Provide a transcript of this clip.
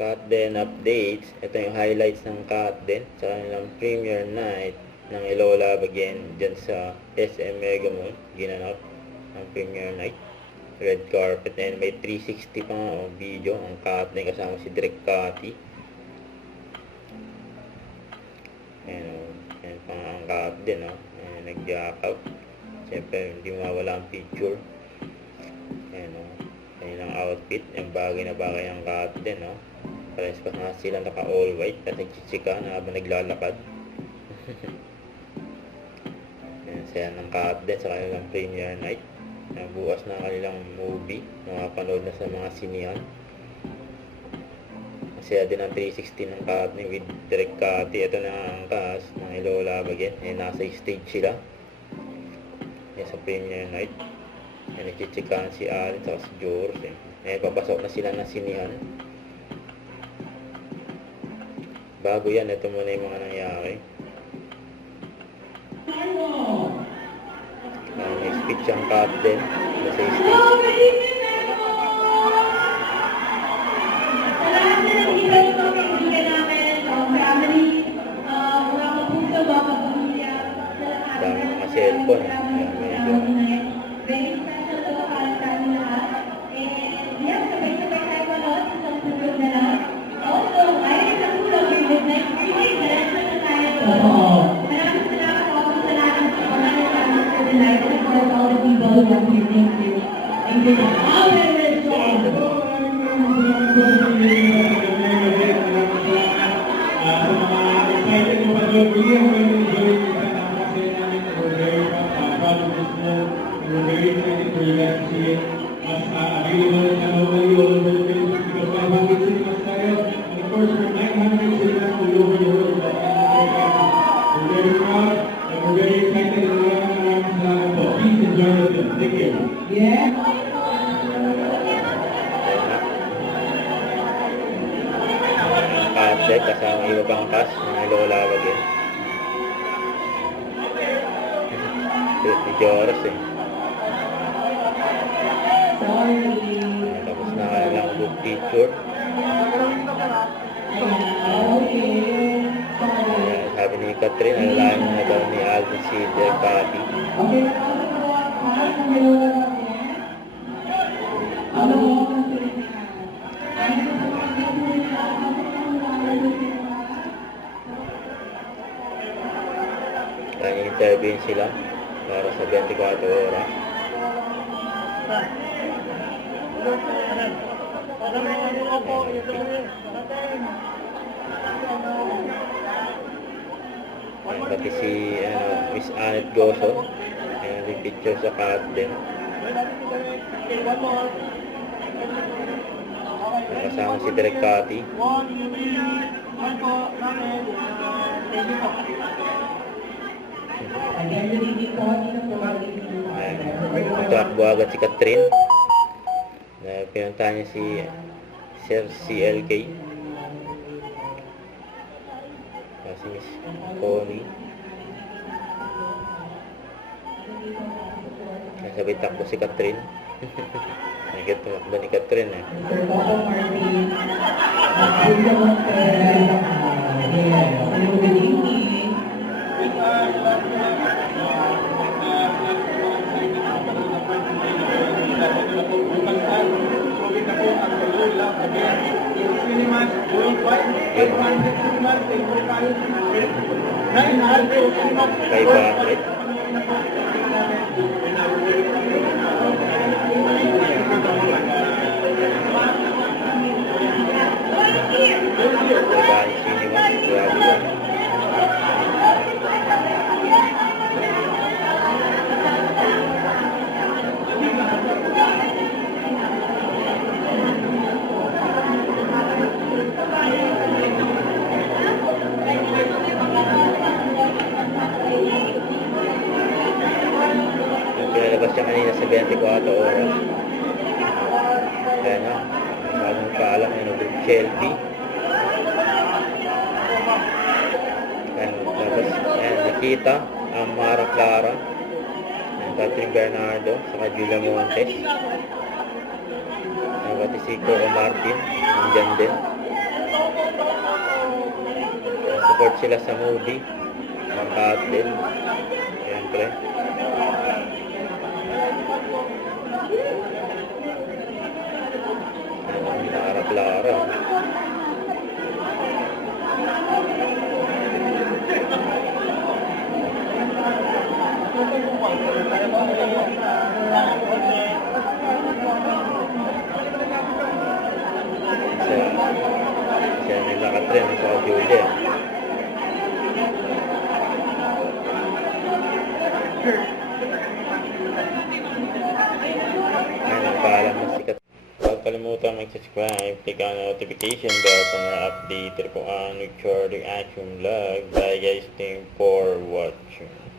Katden updates. Ito yung highlights ng Katden sa kanilang premiere night ng Elola again dyan sa SM Mega Mall. Ginanap ang premiere night. Red carpet and may 360 pa nga video ang Katden kasama si Direk Cathy. Ayan pa nga ang Katden, nag-jack-up. Siyempre hindi mawala ang picture. Ayan kanilang outfit, yung bagay na bagay ang Katden, parehas pa nga sila naka all white at nagchichika na habang naglalakad. Ayan, saya ng Katden sa kanilang premiere night. Bukas na kanilang movie, makapanood na sa mga sinihan. Masaya din ang 360 ng Katden with Direk Cathy. Ito na ang cast ng Elola again. Nasa stage sila. Ayan, sa premiere night. Nagchichikahan si Allen at si George. Papasok na sila ng sinihan. Bago yan, ito muna yung mga nangyari. May speech ang Katden sa stage. Dami mga cellphone. Medyo Katden kasama iba pang cast ng Elola again. Ni Joros tapos na kanilang book picture. Sabi ni Catherine, alalahan na daw ni Alvin si Direk Cathy. Kaya interviewin sila para sa 24 oras. Pati si Miss Annette Goso, may picture sa Katden. Kasama si Direk Cathy. Tumakbo agad si Catherine. Pinuntahan niya si Sir CLK. Si Miss Connie. Sabay takbo si Catherine. Nagigit tumakbo ni Catherine Kay Bakit? Pinalabas siya kanina sa 24 oras. Ayan bagong paalam group Shelby. Ayan, nakita ang Mara Clara, ang Catherine Bernardo, saka Julia Montes. Pati si Coco Martin, nandyan din. support sila sa movie. Mga cut din. Siyempre. Lara. Siya nila Katrin sa Julia. Ayun, ang paalam na sikat. Huwag kalimutan mag-subscribe, click ang notification bell para update kung ano with your reaction vlog. Bye guys, thank you for watching.